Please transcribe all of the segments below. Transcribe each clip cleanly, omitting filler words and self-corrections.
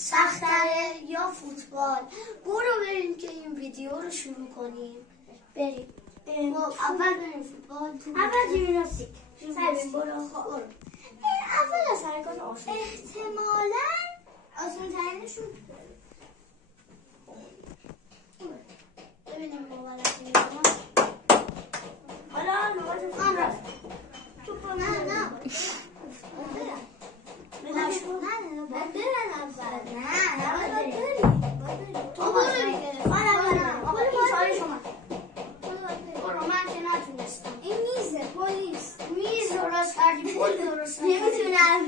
سخت‌تره یا فوتبال؟ برو بریم که این ویدیو رو شروع کنیم. بریم. اول بریم فوتبال. اول ژیمناستیک. بریم برو. اول از حرکات آسان. احتمالاً آسان ترینشون ببینیم باورت حالا نوبت خواهم رفت. نه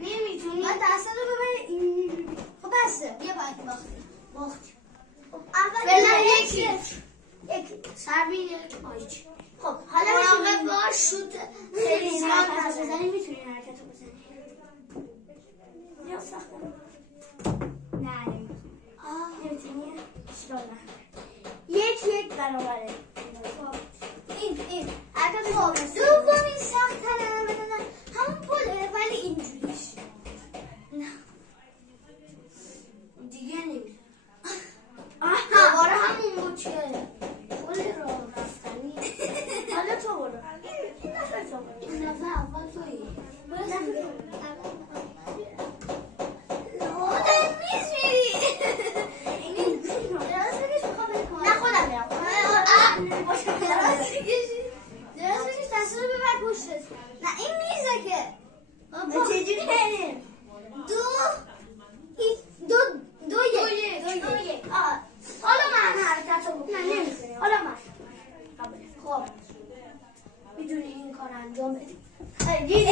نمیتونی دسته رو ببری. خب بسته بیا باید باختی. فعلا یکی سربین آیچ. خب حالا مراقب باش شوت خیلی زیاد بزنی. میتونی حرکت رو بزنی. یا سخته نه نمیتونی. اشکال نه. یک برابره. این حرکت خوبه. دومین سخت تره بدنم همون پله ولی اینجوریش نه دیگه نمیتونی. دوباره همون بود که پل رو رفتنی. حالا تو برو. این نفر تو برو. این نفر اول تویی. نه خودم میرم. دراز بکش دسته رو ببر پشتت. نه این میزه که چجوری بریم؟ دو یک. حالا من حرکت رو بکنم. نه نمیتونی. حالا من خب میتونی این کار انجام بدی. دیدی که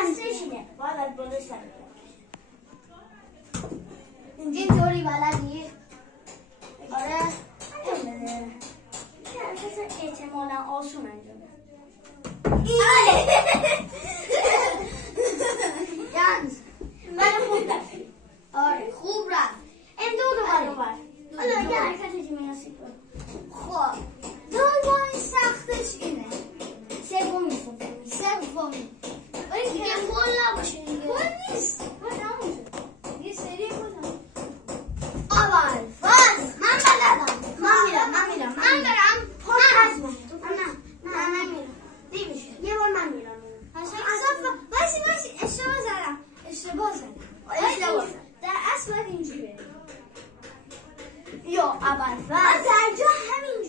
اصلش اینه باید بلوش سر اینطوری بلدی؟ آره احتمالا آسون انجام یعنی من خوب رفت. آره خوب رفت. دوباره حالا یه حرکت ژیمناستیک کن. خب دومین سختش اینه. سومی دیگه پول نباشه دیگه. پول نیست.